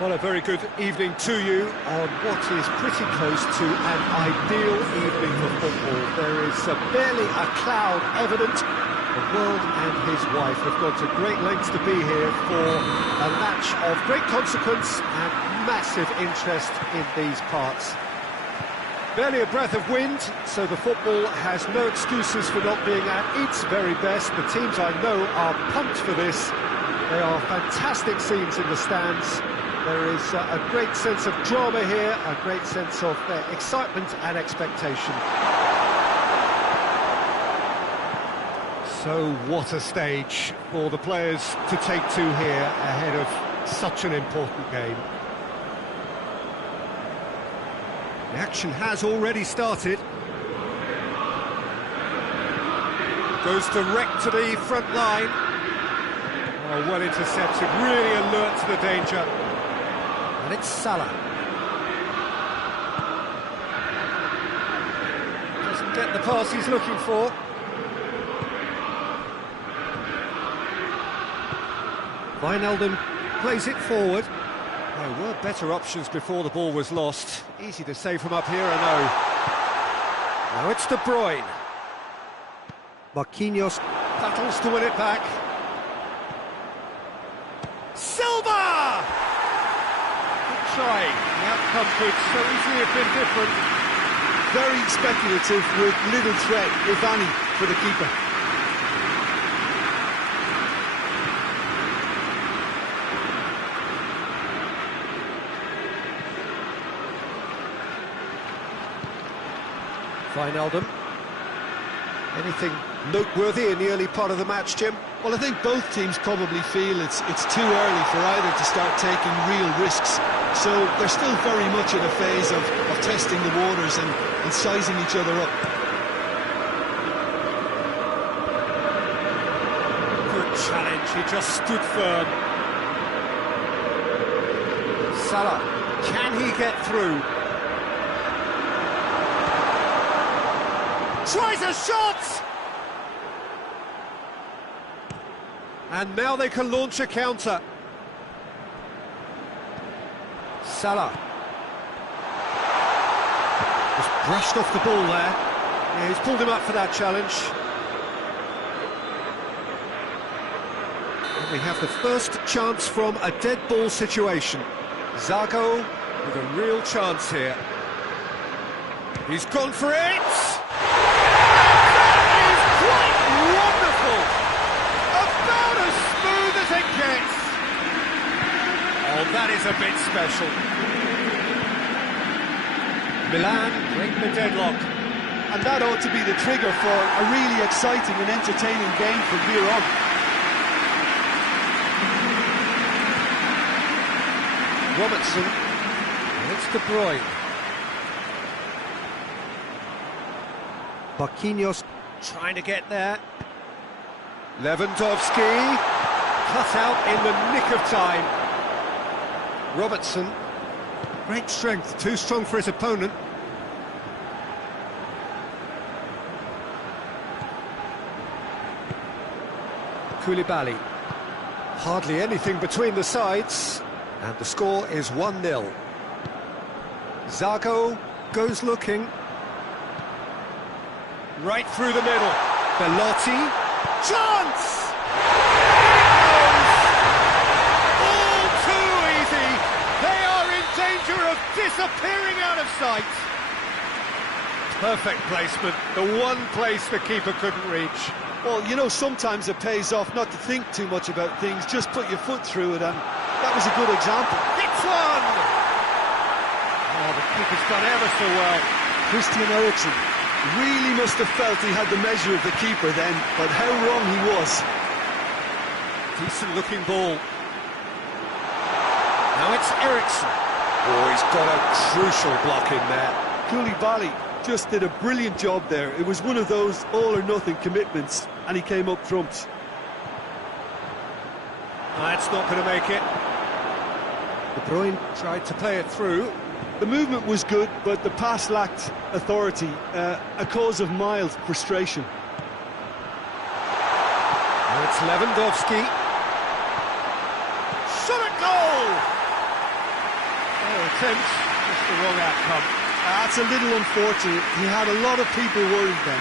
Well, a very good evening to you on what is pretty close to an ideal evening for football. There is barely a cloud evident. The world and his wife have gone to great lengths to be here for a match of great consequence and massive interest in these parts. Barely a breath of wind, so the football has no excuses for not being at its very best. The teams I know are pumped for this. They are fantastic scenes in the stands. There is a great sense of drama here, a great sense of excitement and expectation. So what a stage for the players to take to here ahead of such an important game. The action has already started. Goes direct to the front line. Oh, well intercepted, really alert to the danger. And it's Salah. Doesn't get the pass he's looking for. Wijnaldum plays it forward. There were better options before the ball was lost. Easy to save from up here, I know. Now it's De Bruyne. Marquinhos battles to win it back. Silva! Good try. The outcome could so easily have been different. Very speculative with little threat, if any, for the keeper. Wijnaldum. Anything noteworthy in the early part of the match, Jim? Well, I think both teams probably feel it's too early for either to start taking real risks. So they're still very much in a phase of testing the waters and sizing each other up. Good challenge, he just stood firm. Salah, can he get through? Tries a shot! And now they can launch a counter. Salah. Just brushed off the ball there. Yeah, he's pulled him up for that challenge. And we have the first chance from a dead ball situation. Zago with a real chance here. He's gone for it! Oh, that is a bit special. Milan break the deadlock. And that ought to be the trigger for a really exciting and entertaining game from here on. Robertson. It's De Bruyne. Marquinhos trying to get there. Lewandowski cut out in the nick of time. Robertson, great strength, too strong for his opponent. Koulibaly, hardly anything between the sides, and the score is 1-0. Zago goes looking. Right through the middle. Belotti, chance! Of disappearing out of sight. Perfect placement, the one place the keeper couldn't reach. Well, you know, sometimes it pays off not to think too much about things, just put your foot through it, and that was a good example. Hits one! Oh, the keeper's done ever so well. Christian Eriksen really must have felt he had the measure of the keeper then, but how wrong he was. Decent looking ball. Now it's Eriksen. Oh, he's got a crucial block in there. Koulibaly just did a brilliant job there. It was one of those all-or-nothing commitments, and he came up trumps. That's not going to make it. De Bruyne tried to play it through. The movement was good, but the pass lacked authority, a cause of mild frustration. Now it's Lewandowski. Shot at goal! attempt, just the wrong outcome. That's a little unfortunate. He had a lot of people worried then.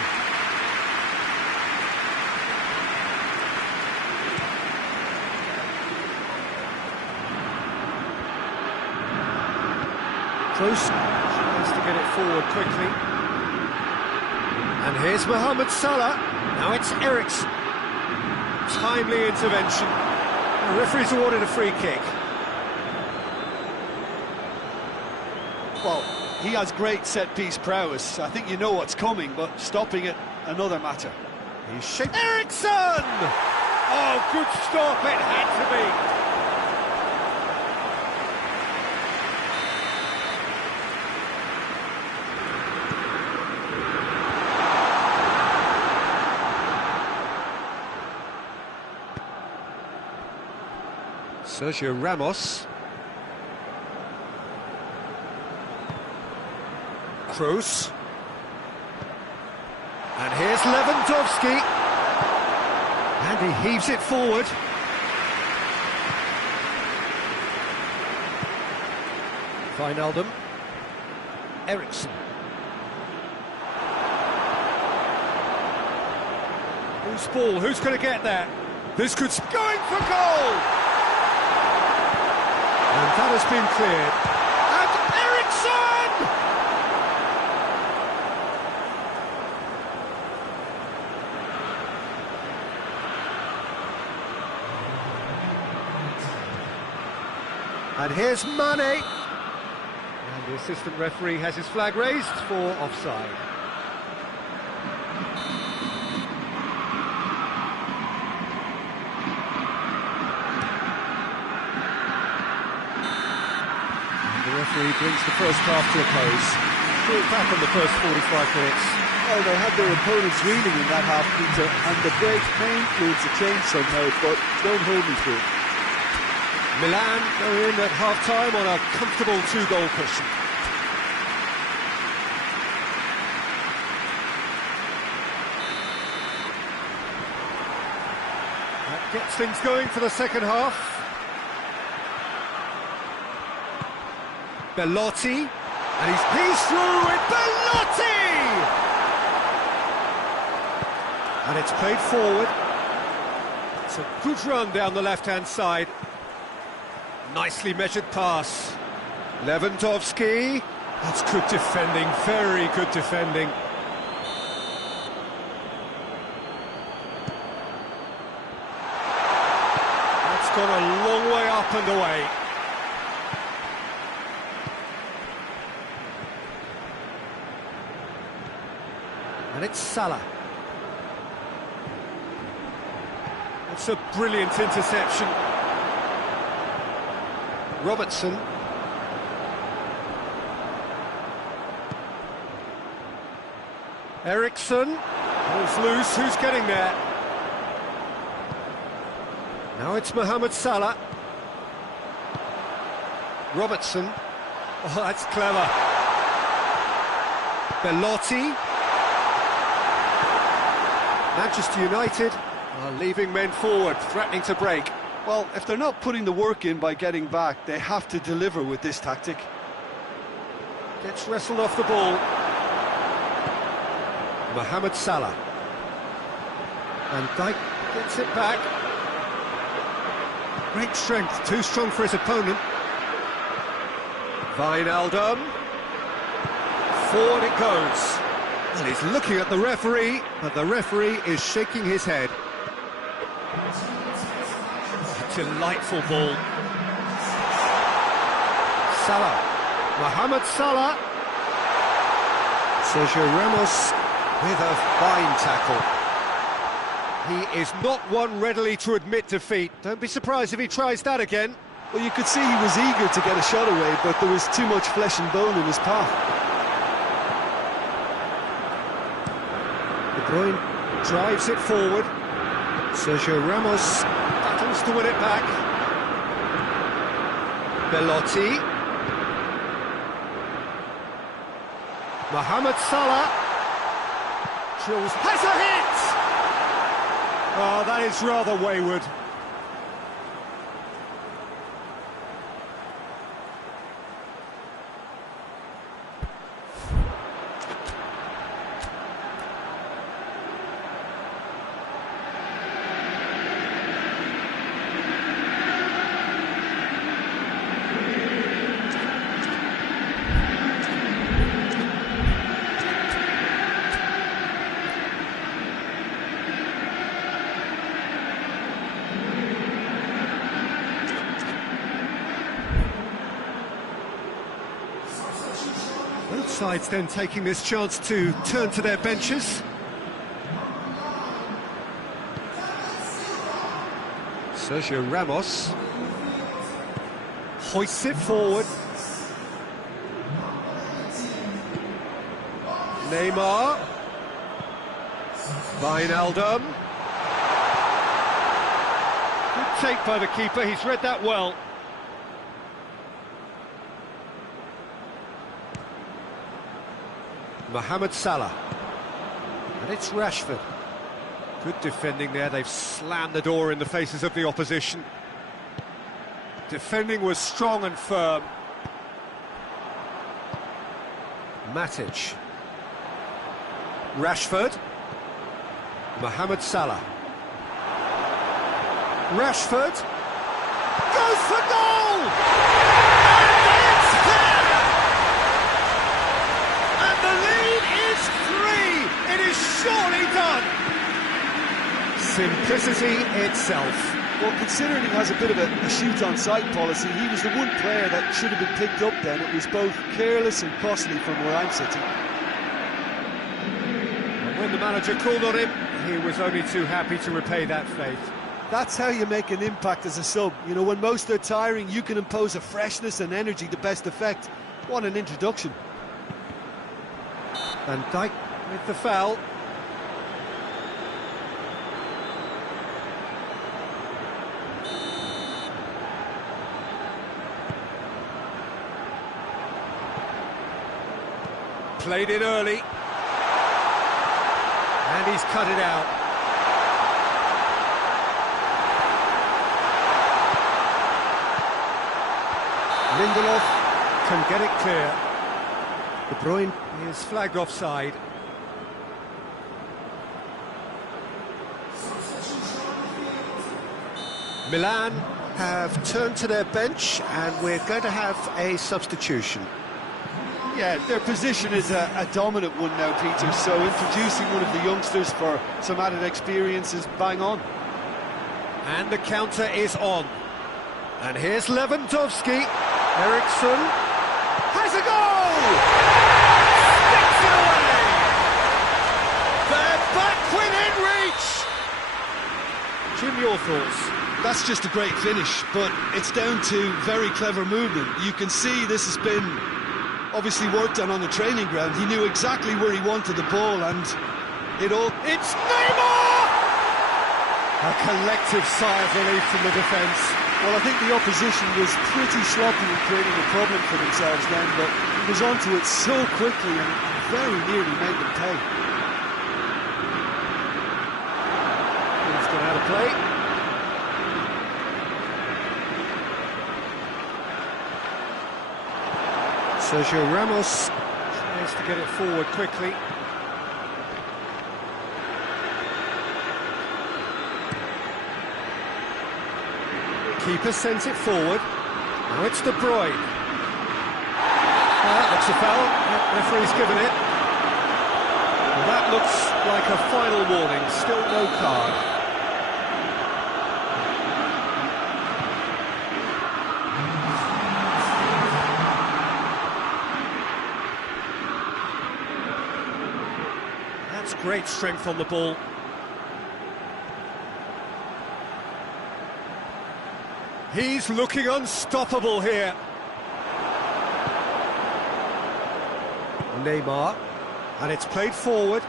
Kroos tries to get it forward quickly. And here's Mohamed Salah. Now it's Eriksen. Timely intervention. The referee's awarded a free kick. Well, he has great set-piece prowess. I think you know what's coming, but stopping it, another matter. He's shaking. Eriksen! Oh, good stop, it had to be. Sergio Ramos. Kroos. And here's Lewandowski. And he heaves it forward. Wijnaldum. Eriksen. Who's ball? Who's going to get there? This could... Going for goal! And that has been cleared. And Eriksen! And here's Mane. And the assistant referee has his flag raised for offside. The referee brings the first half to a close. Brought back on the first 45 minutes. Well, they had their opponents reeling in that half, Peter, and the break may influence a change somehow, but don't hold me to it. Milan go in at half-time on a comfortable two-goal cushion. That gets things going for the second half. Belotti, and he's through with Belotti! And it's played forward. It's a good run down the left-hand side. Nicely measured pass. Lewandowski. That's good defending, very good defending. That's gone a long way up and away. And it's Salah. It's a brilliant interception. Robertson. Eriksen. Ball's loose, who's getting there? Now it's Mohamed Salah. Robertson. Oh, that's clever. Belotti. Manchester United are leaving men forward, threatening to break. Well, if they're not putting the work in by getting back, they have to deliver with this tactic. Gets wrestled off the ball. Mohamed Salah. Van Dijk gets it back. Great strength, too strong for his opponent. Wijnaldum. Forward it goes. And he's looking at the referee, but the referee is shaking his head. Delightful ball. Salah. Mohamed Salah. Sergio Ramos with a fine tackle. He is not one readily to admit defeat. Don't be surprised if he tries that again. Well, you could see he was eager to get a shot away, but there was too much flesh and bone in his path. De Bruyne drives it forward. Sergio Ramos battles to win it back. Belotti. Mohamed Salah. Drills. Has a hit! Oh, that is rather wayward. Both sides then taking this chance to turn to their benches. Sergio Ramos hoists it forward. Neymar. Wijnaldum. Good take by the keeper, he's read that well. Mohamed Salah. And it's Rashford. Good defending there, they've slammed the door in the faces of the opposition. Defending was strong and firm. Matic. Rashford. Mohamed Salah. Rashford. Goes for goal! And it's there! And the lead is 3! It is surely done! Simplicity itself. Well, considering he has a bit of a shoot-on-sight policy, he was the one player that should have been picked up then. It was both careless and costly from where I'm sitting. And when the manager called on him, he was only too happy to repay that faith. That's how you make an impact as a sub. You know, when most are tiring, you can impose a freshness and energy to best effect. What an introduction. Van Dijk with the foul. Played it early. And he's cut it out. Lindelof can get it clear. De Bruyne is flagged offside. Milan have turned to their bench and we're going to have a substitution. Yeah, their position is a dominant one now, Peter, so introducing one of the youngsters for some added experience is bang on. And the counter is on. And here's Lewandowski. Eriksson has a goal! Sticks it away! They're back within reach! Jim, your thoughts? That's just a great finish, but it's down to very clever movement. You can see this has been obviously worked on the training ground. He knew exactly where he wanted the ball, and It's Neymar! A collective sigh of relief from the defence. Well, I think the opposition was pretty sloppy in creating a problem for themselves then, but he was onto it so quickly and very nearly made them pay. He's gone out of play. Sergio Ramos tries to get it forward quickly. Keeper sends it forward. Now it's De Bruyne. That's a foul. Referee's given it. Well, that looks like a final warning. Still no card. That's great strength on the ball. He's looking unstoppable here. Neymar, and it's played forward.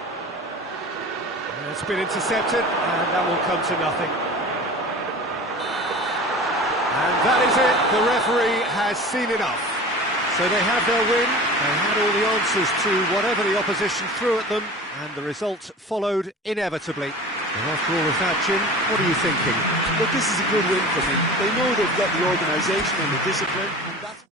And it's been intercepted, and that will come to nothing. And that is it. The referee has seen enough. So they have their win. They had all the answers to whatever the opposition threw at them, and the result followed inevitably. And after all of that, Jim, what are you thinking? Look, this is a good win for me. They know they've got the organisation and the discipline, and that's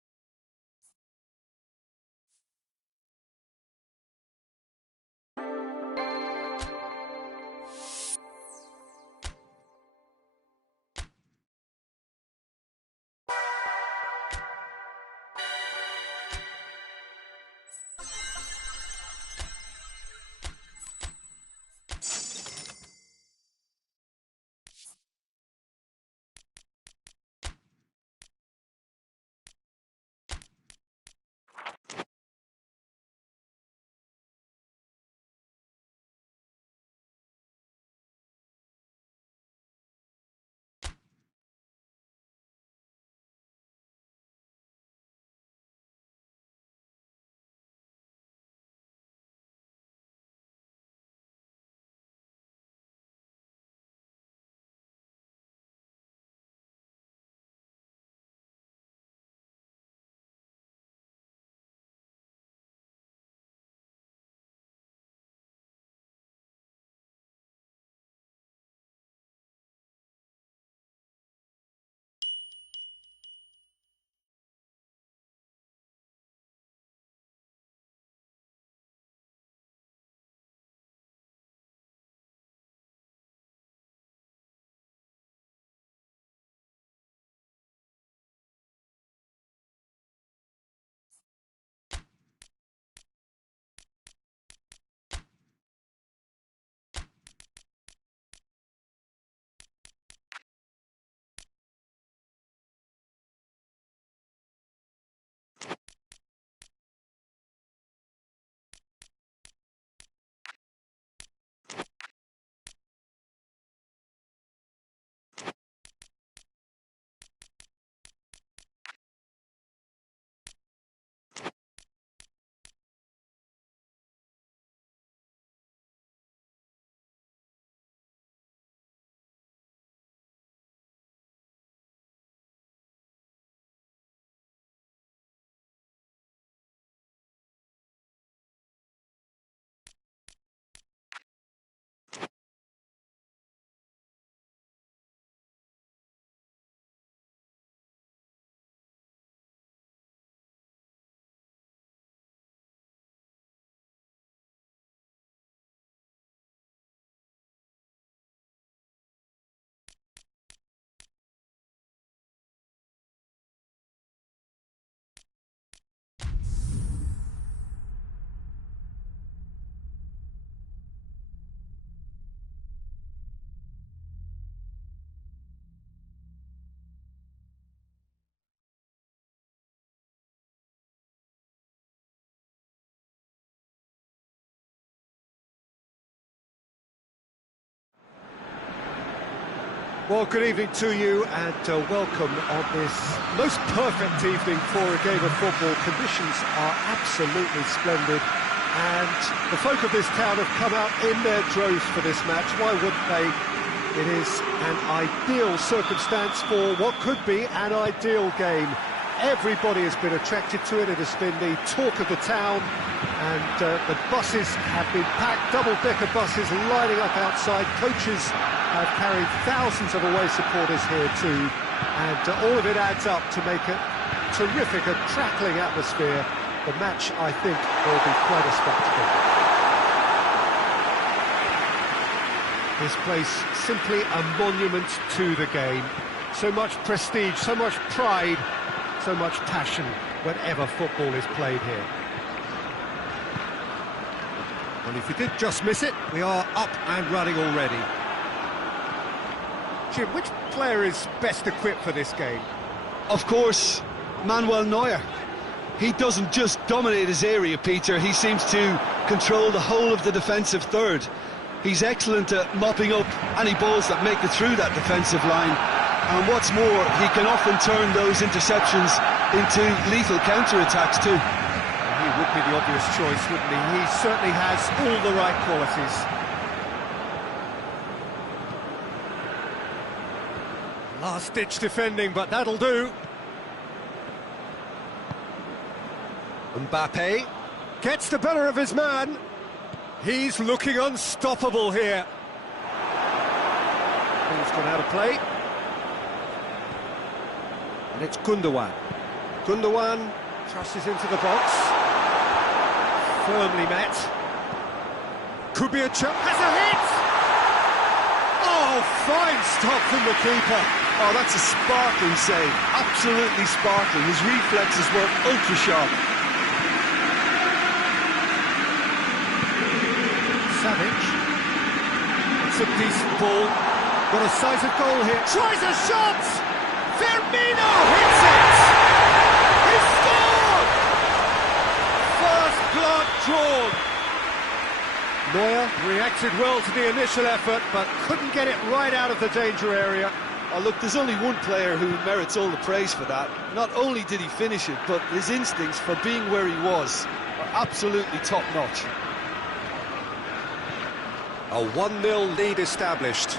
Well, good evening to you and welcome on this most perfect evening for a game of football. Conditions are absolutely splendid and the folk of this town have come out in their droves for this match. Why wouldn't they? It is an ideal circumstance for what could be an ideal game. Everybody has been attracted to it. It has been the talk of the town and the buses have been packed, double-decker buses lining up outside. Coaches have carried thousands of away supporters here too, and all of it adds up to make a terrific, a crackling atmosphere. The match, I think, will be quite a spectacle. This place simply a monument to the game. So much prestige, so much pride, so much passion whenever football is played here. Well, if you did just miss it, we are up and running already. Jim, which player is best equipped for this game? Of course, Manuel Neuer. He doesn't just dominate his area, Peter, he seems to control the whole of the defensive third. He's excellent at mopping up any balls that make it through that defensive line. And what's more, he can often turn those interceptions into lethal counter-attacks too. He would be the obvious choice, wouldn't he? He certainly has all the right qualities. Last-ditch defending, but that'll do. Mbappe gets the better of his man. He's looking unstoppable here. He's gone out of play. And it's Gundogan. Gundogan crosses into the box. Firmly met. Could be a chance. Has a hit! Oh, fine stop from the keeper. Oh, that's a sparkling save. Absolutely sparkling. His reflexes were ultra-sharp. Savic. It's a decent ball. Got a size of goal here. Tries a shot! Firmino hits it! He scored! First blood drawn. Neuer reacted well to the initial effort, but couldn't get it right out of the danger area. Oh, look, there's only one player who merits all the praise for that. Not only did he finish it, but his instincts for being where he was are absolutely top-notch. A 1-0 lead established.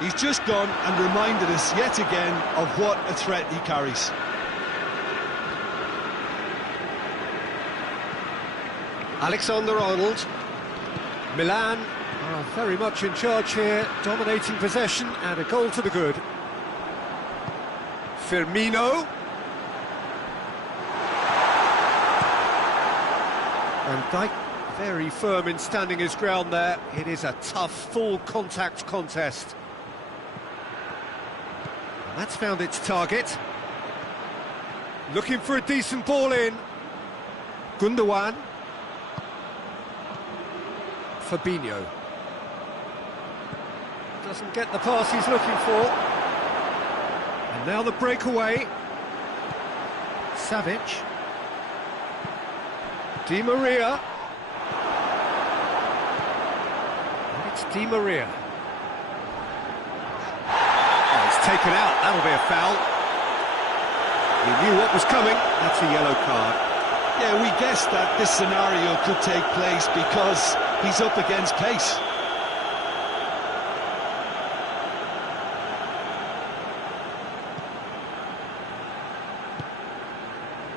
He's just gone and reminded us yet again of what a threat he carries. Alexander-Arnold. Milan are very much in charge here, dominating possession and a goal to the good. Firmino. Van Dijk very firm in standing his ground there. It is a tough, full contact contest. And that's found its target. Looking for a decent ball in. Gundogan. Fabinho. Doesn't get the pass he's looking for. And now the breakaway. Savic. Di Maria. And it's Di Maria. Oh, he's taken out. That'll be a foul. He knew what was coming. That's a yellow card. Yeah, we guessed that this scenario could take place because he's up against pace.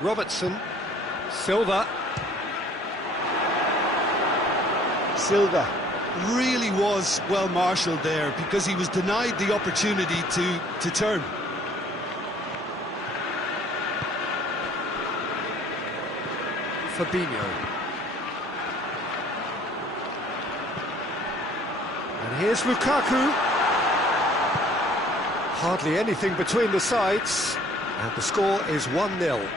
Robertson. Silva. Silva really was well marshalled there because he was denied the opportunity to turn. Fabinho. And here's Lukaku. Hardly anything between the sides, and the score is 1-0.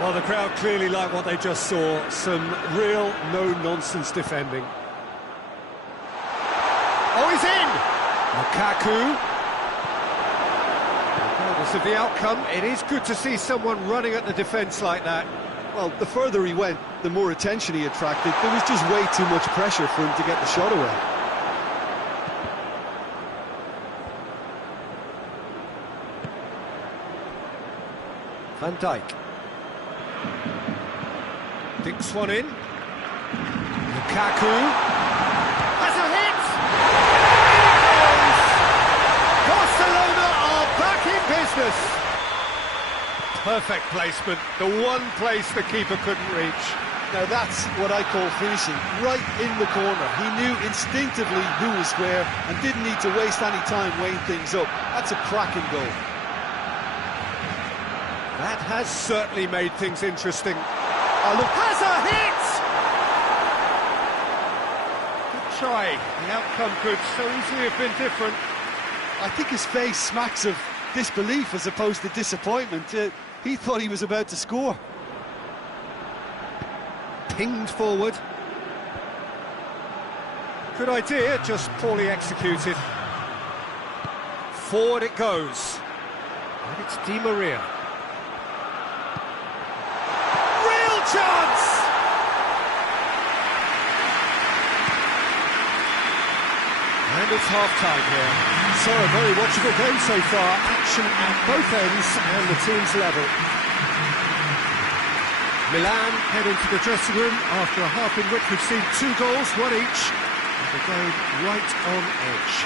Well, the crowd clearly like what they just saw. Some real no-nonsense defending. Oh, he's in! Lukaku. Regardless of the outcome, it is good to see someone running at the defence like that. Well, the further he went, the more attention he attracted. There was just way too much pressure for him to get the shot away. Van Dijk. Dinks one in. Lukaku. Has a hit! Barcelona are back in business. Perfect placement, the one place the keeper couldn't reach. Now that's what I call finishing, right in the corner. He knew instinctively who was where and didn't need to waste any time weighing things up. That's a cracking goal. That has certainly made things interesting. Oh, look, has a hit! Good try. The outcome could so easily have been different. I think his face smacks of disbelief as opposed to disappointment. He thought he was about to score. Pinged forward. Good idea, just poorly executed. Forward it goes. And it's Di Maria. Real chance! And it's half-time here. So a very watchable game so far. Action at both ends and the team's level. Milan head into the dressing room after a half in which we've seen 2 goals, one each, and the game right on edge.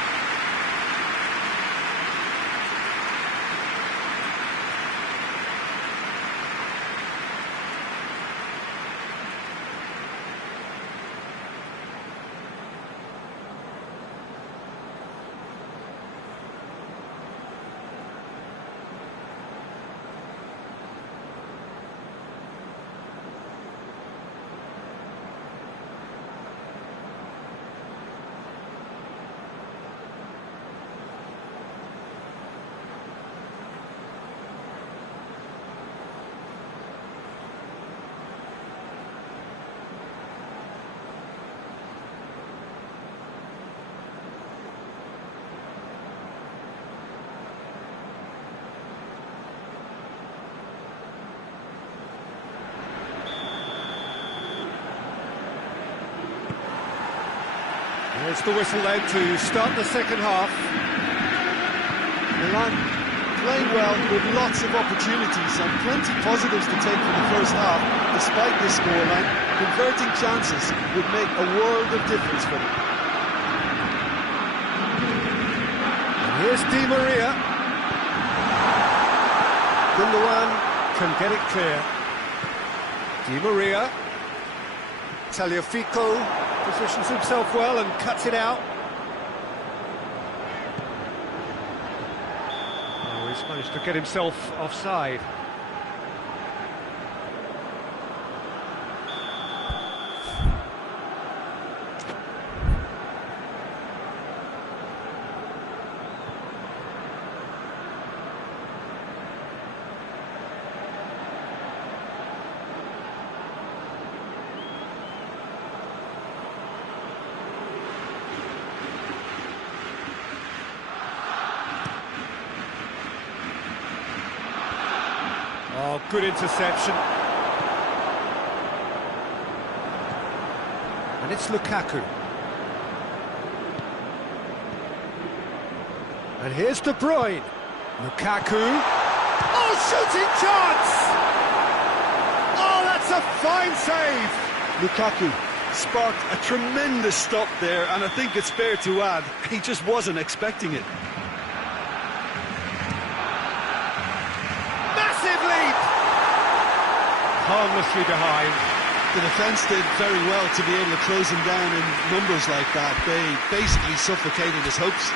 There's the whistle then to start the second half. Milan playing well with lots of opportunities and plenty positives to take from the first half. Despite this scoreline, converting chances would make a world of difference for them. And here's Di Maria. Gundogan can get it clear. Di Maria. Tagliafico positions himself well and cuts it out. Oh, he's managed to get himself offside. Oh, good interception. And it's Lukaku. And here's De Bruyne. Lukaku. Oh, shooting chance! Oh, that's a fine save! Lukaku sparked a tremendous stop there, and I think it's fair to add, he just wasn't expecting it. Harmlessly behind. The defence did very well to be able to close him down in numbers like that. They basically suffocated his hopes.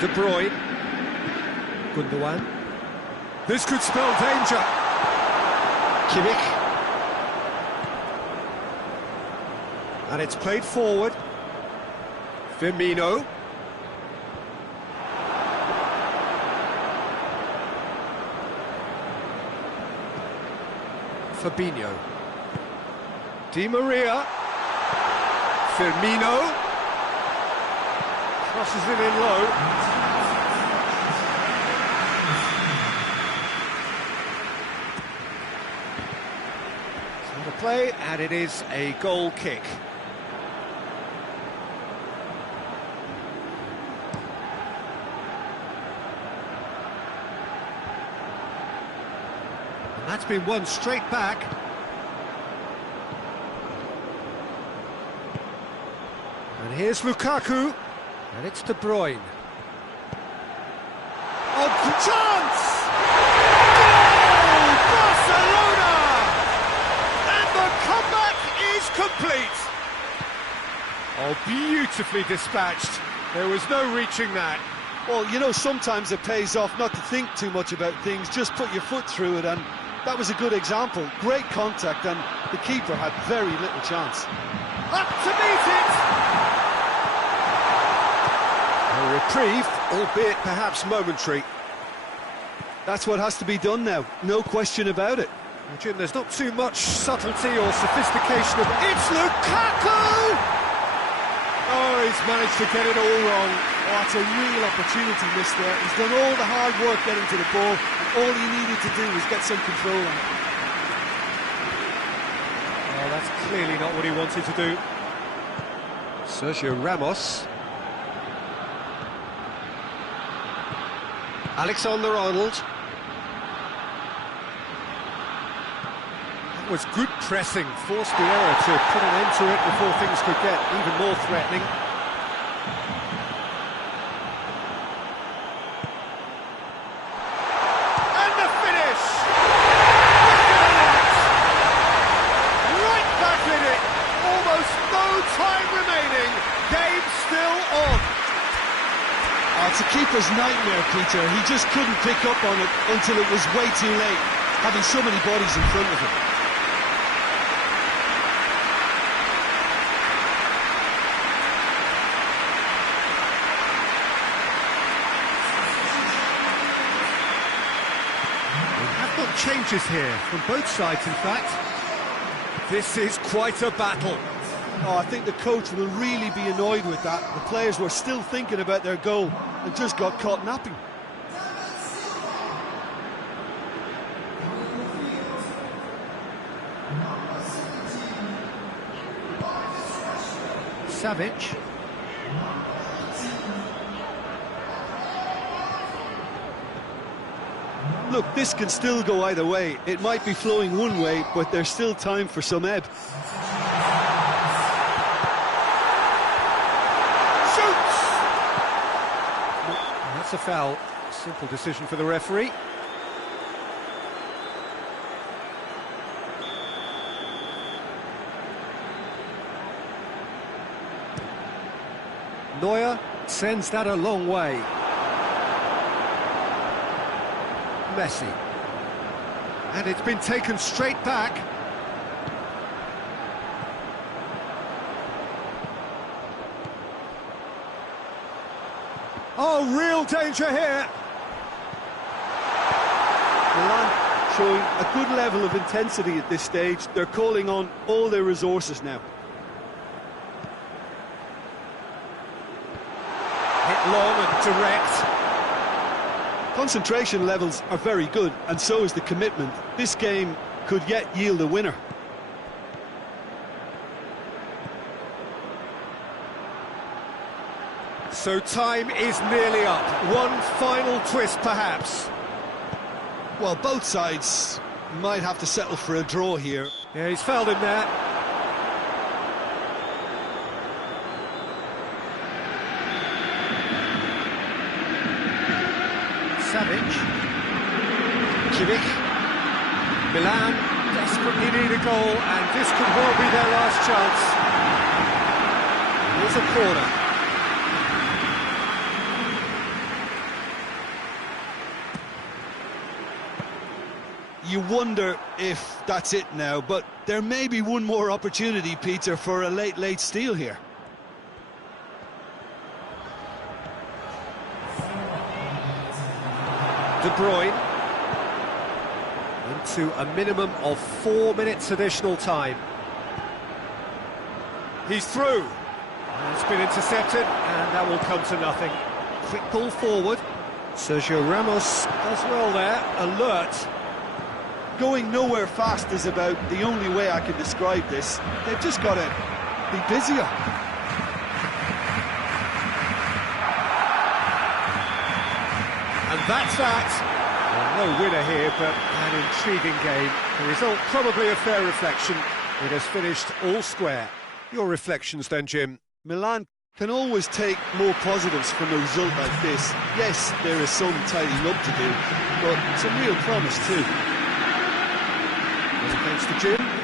De Bruyne. Gundogan. This could spell danger. Kimmich. And it's played forward. Firmino. Fabinho. Di Maria. Firmino. Crosses it in low. It's not a play, and it is a goal kick. And that's been won straight back. And here's Lukaku. And it's De Bruyne. Oh, chance! Goal! Barcelona! And the comeback is complete. Oh, beautifully dispatched. There was no reaching that. Well, you know, sometimes it pays off not to think too much about things, just put your foot through it, and that was a good example. Great contact, and the keeper had very little chance. Up to meet it! A reprieve, albeit perhaps momentary. That's what has to be done now, no question about it. Well, Jim, there's not too much subtlety or sophistication of... It's Lukaku! Oh, he's managed to get it all wrong. Oh, it's a real opportunity missed there. He's done all the hard work getting to the ball, and all he needed to do was get some control on it. Oh, that's clearly not what he wanted to do. Sergio Ramos. Alexander-Arnold. That was good pressing, forced the error to put an end to it before things could get even more threatening. And the finish! Right back in it! Almost no time remaining, game still on. Oh, it's a keeper's nightmare, Peter. He just couldn't pick up on it until it was way too late, having so many bodies in front of him. We have got changes here, from both sides in fact. This is quite a battle. Oh, I think the coach will really be annoyed with that. The players were still thinking about their goal and just got caught napping. Savic. Look, this can still go either way. It might be flowing one way, but there's still time for some ebb. That's a foul. Simple decision for the referee. Neuer sends that a long way. Messi. And it's been taken straight back. Oh, real danger here. Milan showing a good level of intensity at this stage. They're calling on all their resources now. Hit long and direct. Concentration levels are very good, and so is the commitment. This game could yet yield a winner. So time is nearly up. One final twist, perhaps. Well, both sides might have to settle for a draw here. Yeah, he's fouled him there. Savic. Kimmich. Milan desperately need a goal, and this could well be their last chance. Here's a corner. You wonder if that's it now, but there may be one more opportunity, Peter, for a late steal here. De Bruyne. Into a minimum of 4 minutes additional time. He's through. It's been intercepted, and that will come to nothing. Quick ball forward. Sergio Ramos does well there, alert. Going nowhere fast is about the only way I can describe this. They've just got to be busier. And that's that. Well, no winner here, but an intriguing game. The result probably a fair reflection. It has finished all square. Your reflections then, Jim? Milan can always take more positives from a result like this. Yes, there is some tidying up to do, but some real promise too. Many thanks to Jim.